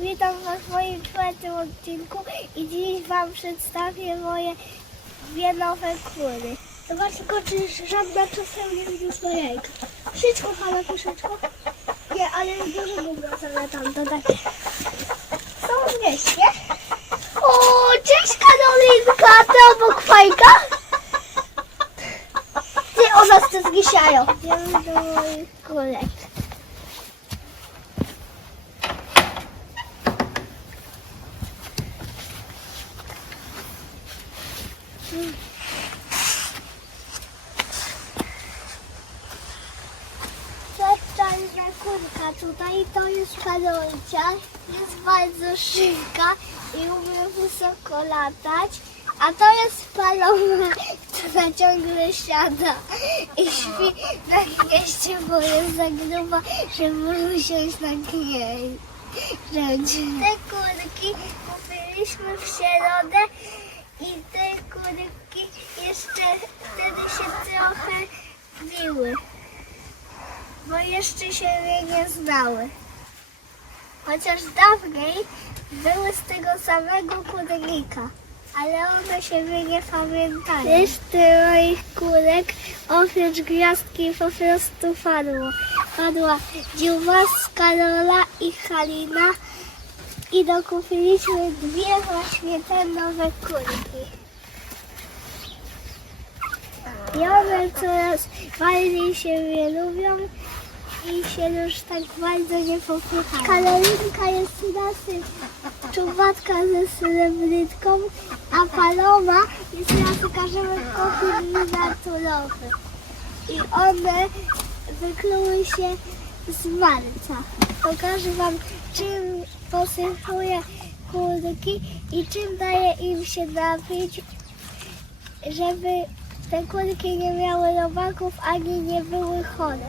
Witam Was w moim czwartym odcinku i dziś Wam przedstawię moje dwie nowe kury. Zobaczcie, czy żadna czasem nie widzisz do jajka. Wszystko pana troszeczkę. Nie, ale dużo długo sobie tam dodać. Są w mieście. O, cześć Karolinka, ty obok fajka? Ty, o nas te zgisiają. Idziemy do moich kurek. To jest bardzo szybka i umie wysoko latać, a to jest Paloma, która ciągle siada i śpi na gnieździe, bo jest za gruba, żeby usiąść na gnieździe. Te kurki kupiliśmy w środę i te kurki jeszcze wtedy się trochę biły bo jeszcze się nie znały. Chociaż dawniej były z tego samego kurnika, ale one się mnie nie pamiętają. Reszty moich kurek oprócz gwiazdki po prostu padło. Padła Dziuba, Karola i Halina i dokupiliśmy dwie właśnie te nowe kurki. I one coraz bardziej się lubią i się już tak bardzo nie popychają. Karolinka jest rasy czubatka ze srebrnytką, a Paloma jest rasy karzełek naturowy. I one wykluły się z marca. Pokażę Wam, czym posypuję kurki i czym daję im się napić, żeby te kurki nie miały robaków ani nie były chore.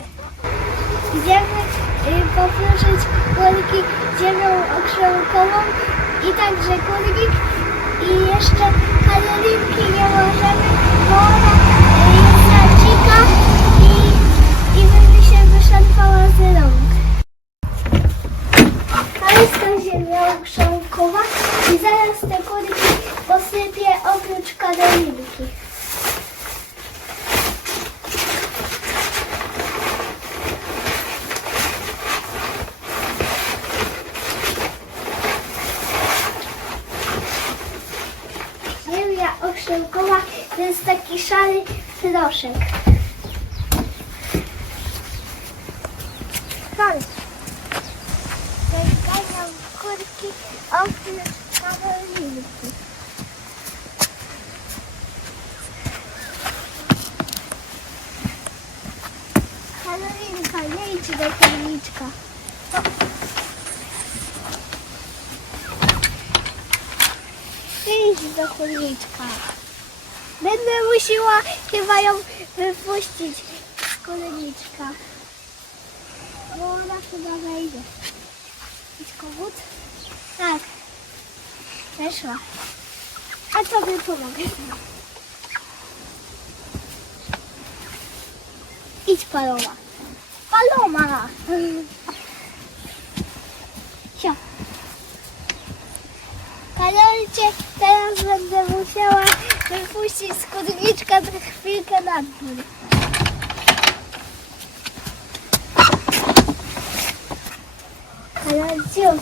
Idziemy y, powrócić kurki ziemią okrzełkową i także kurnik i jeszcze Karolinki nie możemy, bo ona y, jest za dzika i, i by się wyszarpała z rąk. To jest ta ziemia okrzełkowa i zaraz te kurki posypię oprócz Karolinki. Okrzełkowa to jest taki szary proszek. Szary. Zaganiam kurki oprócz karolinki. Karolinka, nie idź do kurniczka. Idź do kurniczka. Będę musiała chyba ją wypuścić z kurniczka. Bo ona chyba wejdzie. Idź kogut? Tak. Weszła. A tobie pomogę. Idź paloma. Paloma! Sio. Karolcie, teraz będę musiała wypuścić z kurniczka za chwilkę na dwór. Karolciu,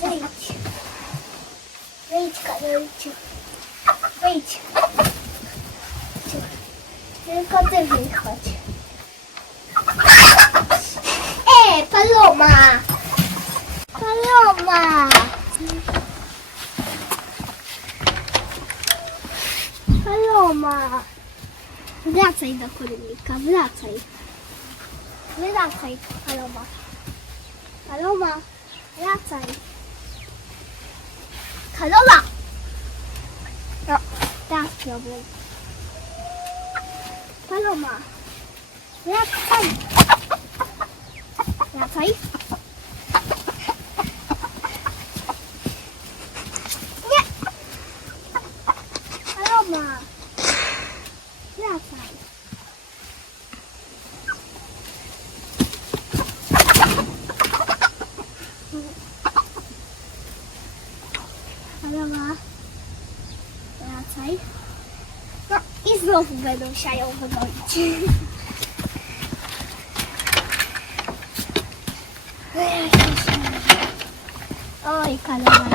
wejdź. Wejdź, Karolciu. Wejdź. Tylko ty wychodź. E, Paloma! Paloma! Paloma! Wracaj do kurnika, wracaj. Wracaj, Paloma. Paloma, wracaj. Paloma! No, teraz problem. Paloma, wracaj. Wracaj. kanała. Wracaj. No i znowu będą siają wygoić. Oj, kanała.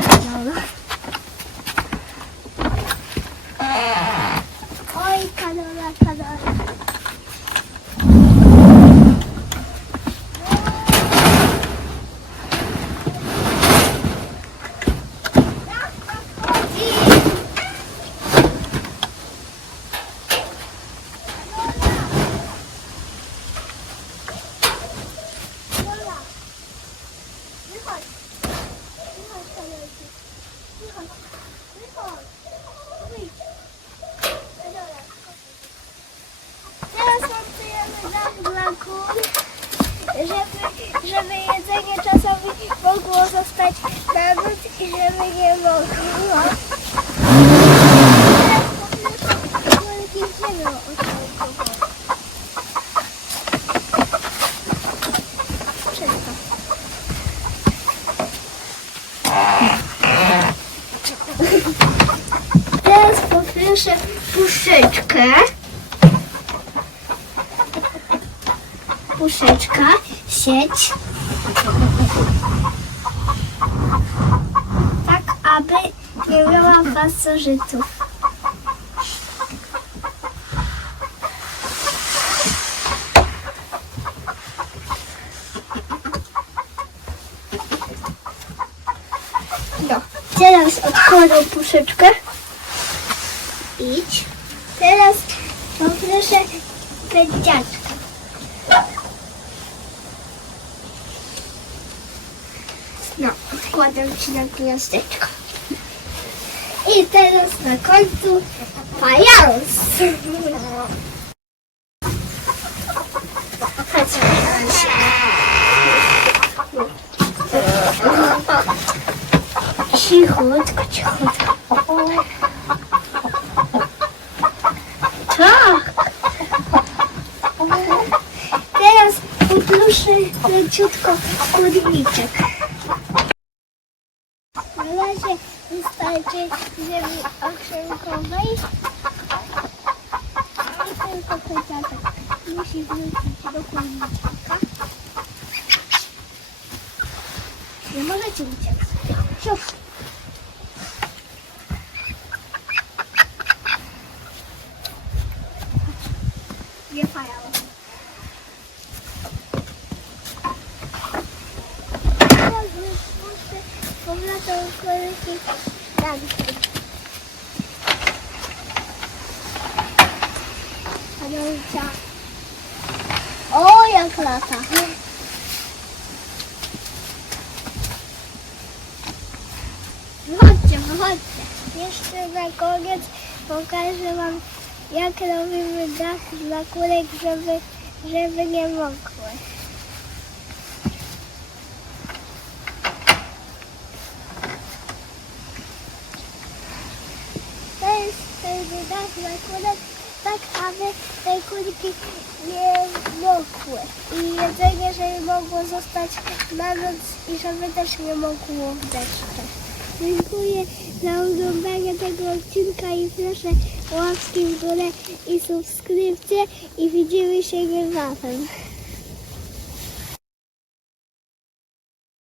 Żeby, żeby jedzenie czasami mogło zostać na noc i żeby nie mogło. Teraz ziemią ośrodkową. Wszystko. Teraz poproszę puszeczkę. Puszeczka, sieć. Tak, aby nie miała pasożytów. No, teraz odkładam puszeczkę. Idź. Teraz poproszę pędziaczkę. Odkładam ci na gniazdeczko. I teraz na końcu fajans. Chodź, Cichutko, cichutko. Tak. Teraz poproszę leciutko kurniczek. księgowej i tylko podatek. Musi wrócić do kłamniczka. Nie możecie uciec. Siostry. Nie fajało. Powracam z kolejki. Tak. Panolcia. O, jak lata. Chodźcie, chodźcie. Jeszcze na koniec pokażę Wam, jak robimy dach dla kurek, żeby, żeby nie mokły. To jest wtedy dach dla kurek, tak aby te kurki nie mokły. I jedzenie, żeby mogło zostać na noc i żeby też nie mokło w. Dziękuję za oglądanie tego odcinka i proszę łapki w górę i subskrypcję i widzimy się niebawem.